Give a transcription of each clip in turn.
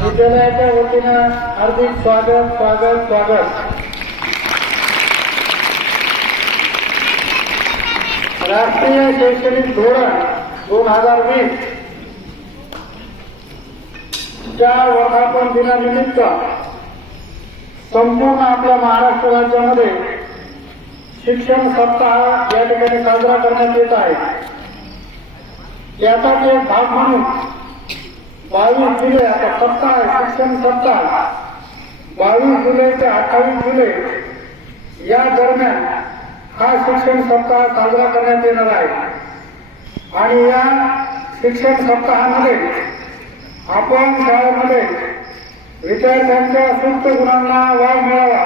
विद्यालयाच्या वतीनं हार्दिक स्वागत स्वागत स्वागत. राष्ट्रीय शैक्षणिक धोरण दोन हजार वीस. च्या वर्धापन दिनानिमित्त संपूर्ण आपल्या महाराष्ट्र राज्यामध्ये शिक्षण सप्ताह या ठिकाणी साजरा करण्यात येत आहे. याचाच एक भाग म्हणून बावीस जुलै आता सप्ताह आहे शिक्षण सप्ताह बावीस जुलै ते अठ्ठावीस जुलै या दरम्यान हा शिक्षण सप्ताह साजरा करण्यात येणार आहे. आणि या शिक्षण सप्ताहामध्ये आपण शाळेमध्ये विद्यार्थ्यांच्या सुप्त गुणांना वाव मिळावा.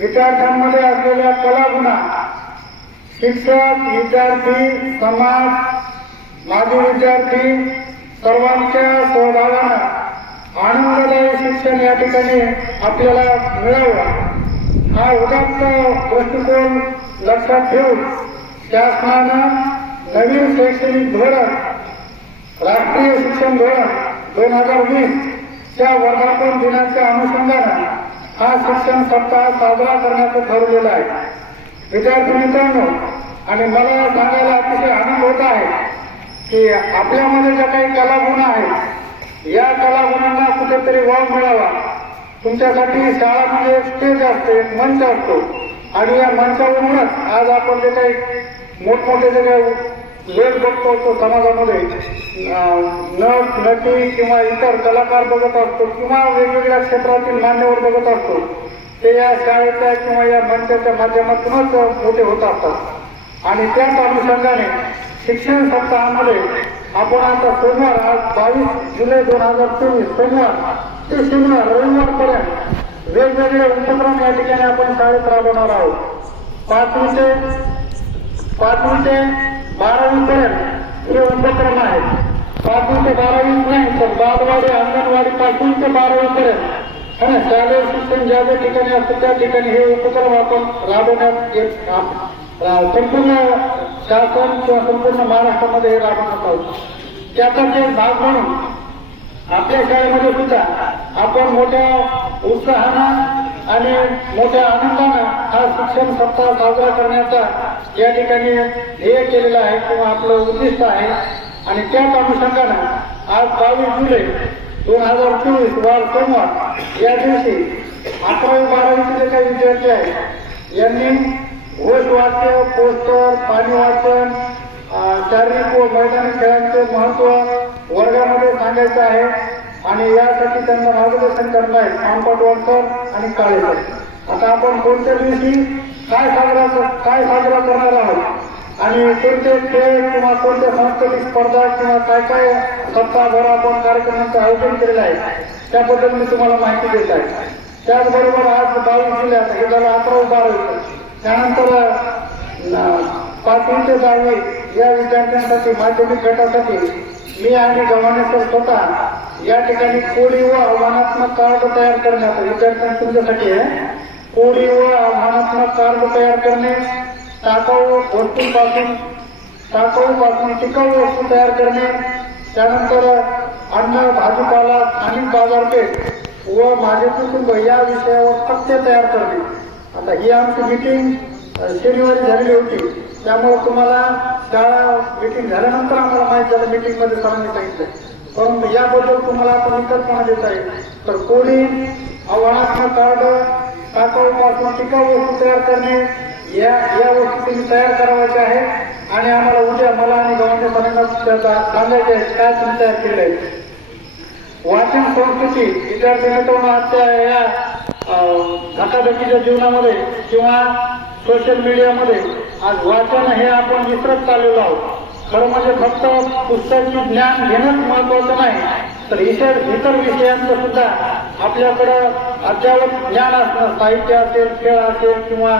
विद्यार्थ्यांमध्ये असलेल्या कलागुणा शिक्षक विद्यार्थी समाज माजी विद्यार्थी सर्वांच्या सहभागानं आनंददायी शिक्षण या ठिकाणी आपल्याला मिळावं. हा उदात्त दृष्टिकोन लक्षात ठेवून शासनानं नवीन शैक्षणिक धोरण राष्ट्रीय शिक्षण धोरण दोन हजार वीस च्या वर्धापन दिनाच्या अनुषंगानं हा शिक्षण सप्ताह साजरा करण्याचं ठरवलेलं आहे. विद्यार्थी मित्रांनो आणि मला सांगायला अतिशय आनंद होत आहे की आपल्यामध्ये ज्या काही कलागुण आहेत या कलागुणांना कुठेतरी वाव मिळावा. तुमच्यासाठी शाळा म्हणजे एक स्टेज असते एक मंच असतो. आणि या मंचावरूनच आज आपण जे काही मोठमोठे जे काही लोक बघतो असतो समाजामध्ये नट नटी किंवा इतर कलाकार बघत असतो किंवा वेगवेगळ्या क्षेत्रातील मान्यवर बघत असतो ते या शाळेच्या किंवा या मंचाच्या माध्यमातूनच मोठे होत असतात. आणि त्याच अनुषंगाने शिक्षण सप्ताहामध्ये आपण आता सोमवार आज बावीस जुलै दोन हजार चोवीस सोमवार ते शनिवार रविवारपर्यंत वेगवेगळे उपक्रम या ठिकाणी आपण शाळेत राबवणार आहोत. पाचवी ते पाचवी ते बारावी हे उपक्रम आहेत. पाचवी ते बारावी नाही तर बालवाडी अंगणवाडी पाचवी ते बारावीपर्यंत. आणि शालेय शिक्षण ज्या ज्या ठिकाणी असतं त्या ठिकाणी हे उपक्रम आपण राबवण्यात येत संपूर्ण शासन किंवा संपूर्ण महाराष्ट्रामध्ये हे राबवण्यात आहोत. त्याचाच एक भाग म्हणून आपल्या शाळेमध्ये सुद्धा आपण मोठ्या उत्साहानं आणि मोठ्या आनंदानं हा शिक्षण सप्ताह साजरा करण्याचा या ठिकाणी ध्येय केलेला आहे किंवा आपलं उद्दिष्ट आहे. आणि त्याच अनुषंगानं आज बावीस जुलै दोन हजार चोवीस वार सोमवार या दिवशी अकरावी बारावीचे जे काही विद्यार्थी आहेत यांनी घोष वाक्य पोस्टर पाणी वाचन शारीरिक व मैदानी खेळांचे महत्त्व वर्गामध्ये सांगायचं आहे. आणि यासाठी त्यांना मार्गदर्शन करत आहे रामपाट आणि काळेकर आता आपण कोणत्या दिवशी काय साजरा काय साजरा करणार आहोत? आणि कोणते खेळ किंवा कोणत्या सांस्कृतिक स्पर्धा किंवा काय काय सप्ताहभर आपण कार्यक्रमांचं आयोजन केलेलं आहे त्याबद्दल मी तुम्हाला माहिती देत आहे. त्याचबरोबर आज बावीस जिल्ह्यात हे झालं अकरा बारावी त्यानंतर पाचवी ते दहावी या विद्यार्थ्यांसाठी माध्यमिक गटासाठी मी आणि गव्हाणेश्वर स्वतः या ठिकाणी कोडी व आव्हानात्मक कार्ड तयार करण्यात विद्यार्थ्यांना तुमच्यासाठी आहे कोडी व आव्हानात्मक कार्ड तयार करणे टाकाऊ वस्तूंपासून टाकाऊ पासून टिकाऊ वस्तू तयार करणे त्यानंतर अन्न भाजीपाला स्थानिक बाजारपेठ व माझे कुटुंब या विषयावर तथ्य तयार करणे. आता ही आमची मिटिंग शनिवारी झालेली होती. त्यामुळे तुम्हाला शाळा मिटिंग झाल्यानंतर आम्हाला माहीत झालं मिटिंगमध्ये सरांनी सांगितलं. परंतु याबद्दल तुम्हाला आता मी कल्पना देत आहे तर कोणी आव्हानात्मक कार्ड टाकाऊ पासून टिकाऊ वस्तू तयार करणे या या वस्तू तुम्ही तयार करावायच्या आहेत आणि आम्हाला उद्या मला आणि गव्हाच्या सरांना सांगायचे आहे काय तुम्ही तयार केलं वाचन संस्कृती विद्यार्थी मित्रांनो आजच्या या धकाधकीच्या जीवनामध्ये किंवा सोशल मीडियामध्ये आज वाचन हे आपण विसरत चाललेलो आहोत. खरं म्हणजे फक्त पुस्तकी ज्ञान घेणंच महत्वाचं नाही तर इतर इतर विषयांचं सुद्धा आपल्याकडं अद्यावत ज्ञान असणं साहित्य असेल खेळ असेल किंवा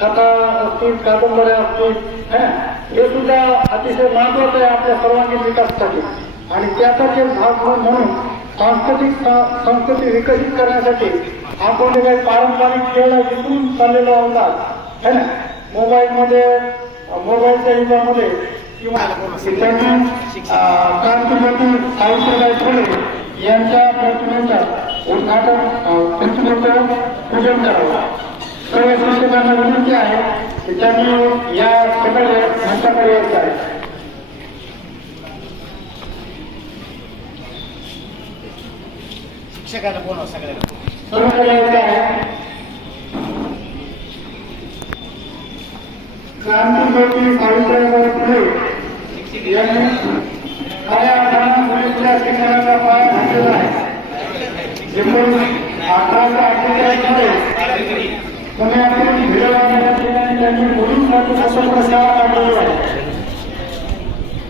कथा असतील कादंबऱ्या असतील हे? सुद्धा अतिशय महत्वाचं आहे आपल्या सर्वांगीण विकासासाठी. आणि त्याचा एक भाग म्हणून सांस्कृतिक संस्कृती विकसित करण्यासाठी आपण जे काही पारंपरिक खेळ विसरून चाललेला होता है ना? मोबाईलमध्ये मोबाईलच्या युगामध्ये किंवा त्यांनी क्रांतिज्योती सावित्रीबाई फुले यांच्या प्रतिमेचा उद्घाटन प्रतिमेचं पूजन करावं. सर्व शिक्षकांना विनंती आहे की त्यांनी या सगळ्या घंटाकडे यायचं आहे. शिक्षकांना बोलवा सगळ्यांना सर्वांना सावित्रीबाई फुले यांनी खऱ्या अर्थानं मुलींच्या शिक्षणाचा पाय घातलेला आहे एकोणीस अठराशे अठ्ठेचाळीसमध्ये पुण्यातील भिडवाडा ठिकाणी त्यांनी मुलींसाठी सशस्त्र सेवा काढलेली आहे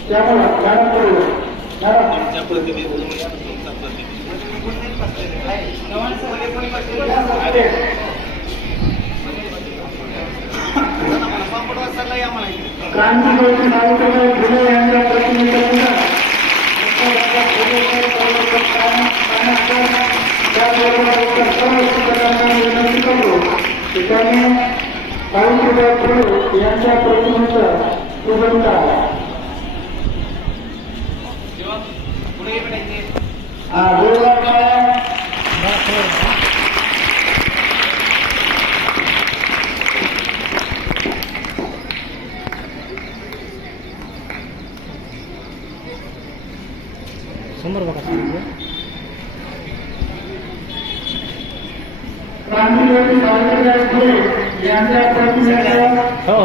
त्यामुळे मॅडम पुढे मॅडम क्रांतीज्योती सावित्रीबाई फुले यांच्या प्रतिनिधित्वाने विनंती करतो की त्यांनी सावित्रीबाई फुले यांच्या पूजन करावं हा जोरदार टाळ्या. समोर बघा क्रांतीज्योती सावित्रीबाई फुले यांच्या प्रतिनिधित्व हो.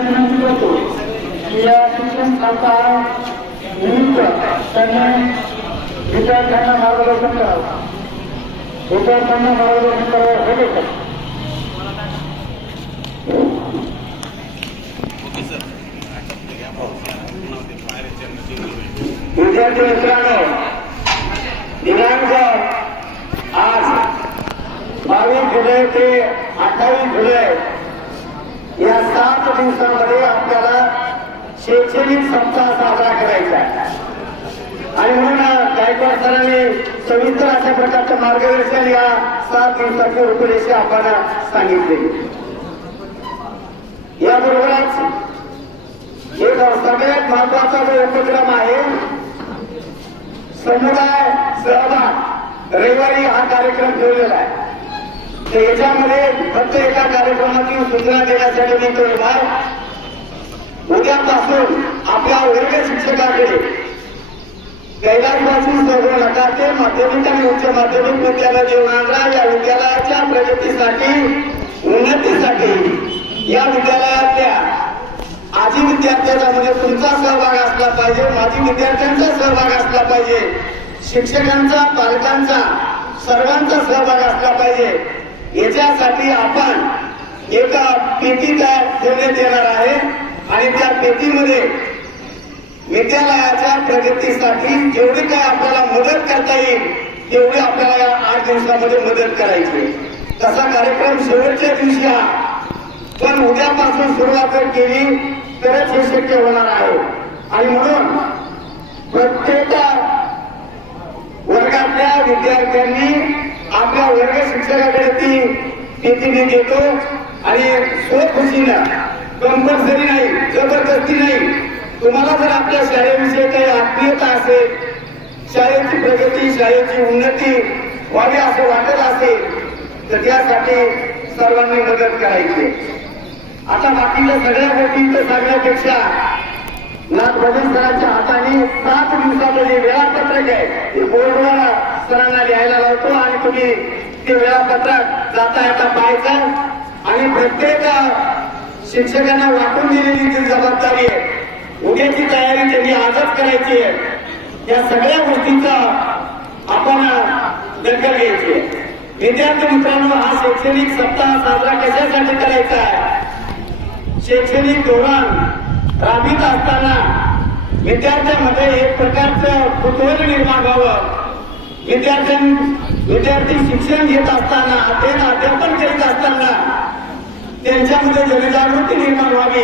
विनंती करतो की या शिक्षण निमित्त त्यांनी विद्यार्थ्यांना मार्गदर्शन करावं विद्यार्थ्यांना मार्गदर्शन करावं हे देखील विद्यार्थी मित्रांनो दिनांक आज बावीस जुलै ते अठ्ठावीस जुलै या सात दिवसांमध्ये आपल्याला शैक्षणिक सप्ताह साजरा करायचा आणि म्हणून गायकवाड सरांनी सविस्तर अशा प्रकारचं मार्गदर्शन या सात दिवसाची रूपरेषा आपण सांगितली. याबरोबरच एक सगळ्यात महत्त्वाचा जो उपक्रम आहे समुदाय सहभाग. रविवारी हा कार्यक्रम ठेवलेला आहे. तर याच्यामध्ये फक्त एका कार्यक्रमाची सूचना देण्यासाठी मी तो येणार उद्यापासून आपल्या वर्ग शिक्षकाकडे कैलासवासी सर्व नकाचे माध्यमिक आणि उच्च माध्यमिक विद्यालय देवनांद्रा या विद्यालयाच्या प्रगतीसाठी उन्नतीसाठी या विद्यालयातल्या आजी विद्यार्थ्यांमध्ये म्हणजे तुमचा सहभाग असला पाहिजे माजी विद्यार्थ्यांचा सहभाग असला पाहिजे शिक्षकांचा पालकांचा सर्वांचा सहभाग असला पाहिजे. याच्यासाठी आपण एका पेटी तयार ठेवण्यात येणार आहे आणि त्या पेटीमध्ये विद्यालयाच्या प्रगतीसाठी जेवढी काय आपल्याला मदत करता येईल तेवढी आपल्याला या आठ दिवसामध्ये मदत करायची तसा कार्यक्रम शेवटच्या दिवशी हा. पण उद्यापासून सुरुवात जर केली तरच हे शक्य होणार आहे. आणि म्हणून प्रत्येक वर्गातल्या विद्यार्थ्यांनी आपल्या वर्ग शिक्षकाकडे ती मी देतो आणि स्वखुशीनं कंपल्सरी नाही जबरदस्ती नाही तुम्हाला जर आपल्या शाळेविषयी काही आत्मीयता असेल शाळेची प्रगती शाळेची उन्नती व्हावी असं वाटत असेल तर त्यासाठी सर्वांनी मदत करायची. आता बाकीच्या सगळ्या गोष्टी तर सांगण्यापेक्षा नागभजन सरांच्या हाताने सात दिवसाचं जे वेळापत्रक आहे. ते बोर्डवर सरांना लिहायला लावतो आणि तुम्ही ते वेळापत्रक जाता येता पाहायचं. आणि प्रत्येक शिक्षकांना वाटून दिलेली जी जबाबदारी आहे. उद्याची तयारी त्यांनी आजच करायची आहे. या सगळ्या गोष्टींचा आपण दखल घ्यायची आहे. विद्यार्थी मित्रांनो हा शैक्षणिक सप्ताह साजरा कशासाठी करायचा आहे? शैक्षणिक धोरण राबीत असताना विद्यार्थ्यांमध्ये एक प्रकारचं कुतूहल निर्माण व्हावं. विद्यार्थ्यां विद्यार्थी शिक्षण घेत असताना अध्ययन अध्यापन करीत असताना त्यांच्यामध्ये जनजागृती निर्माण व्हावी.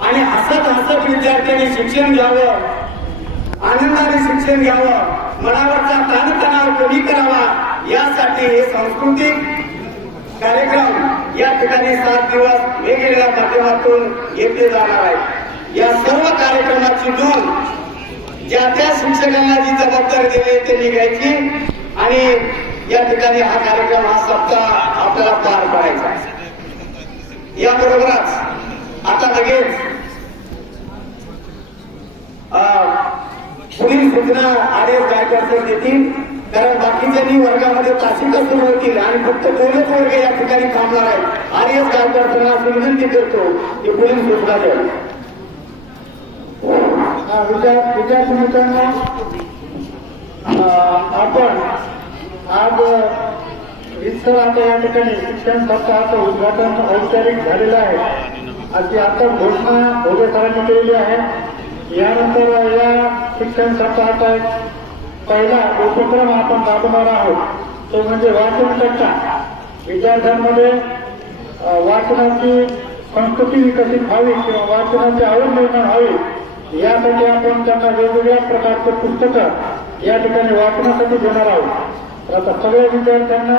आणि हसत हसत विद्यार्थ्यांनी शिक्षण घ्यावं. आनंदाने शिक्षण घ्यावं. मनावरचा ताणतणाव कमी करावा. यासाठी हे सांस्कृतिक कार्यक्रम या ठिकाणी सात दिवस वेगवेगळ्या माध्यमातून घेतले जाणार आहेत. या सर्व कार्यक्रमाची नोंद ज्या त्या शिक्षकांना जी जबाबदारी दिली त्यांनी घ्यायची. आणि या ठिकाणी हा कार्यक्रम हा सप्ताह आपल्याला पार पाडायचा या बरोबरच आता लगेच पुढील सूचना आदेश गायकर सर देतील कारण बाकीच्यांनी वर्गामध्ये तासिका सुरू होतील आणि फक्त दोनच वर्ग या ठिकाणी थांबणार आहेत आर एस गायकर सरांना अशी विनंती करतो की पुढील सूचना द्यावी विद्यार्थी मित्रांनो आपण आज इतर आता या ठिकाणी शिक्षण सप्ताहाचं उद्घाटन औपचारिक झालेलं आहे. अशी आता घोषणा भोगे सरांनी केलेली आहे. यानंतर या शिक्षण सप्ताहाचा एक पहिला उपक्रम आपण राबवणार आहोत. तो म्हणजे वाचन कट्टा विद्यार्थ्यांमध्ये वाचनाची संस्कृती विकसित व्हावी किंवा वाचनाची आवड निर्माण व्हावी यासाठी आपण त्यांना वेगवेगळ्या प्रकारचे पुस्तकं या ठिकाणी वाचण्यासाठी देणार आहोत. तर आता सगळ्या विद्यार्थ्यांना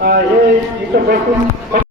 हे इथं बसून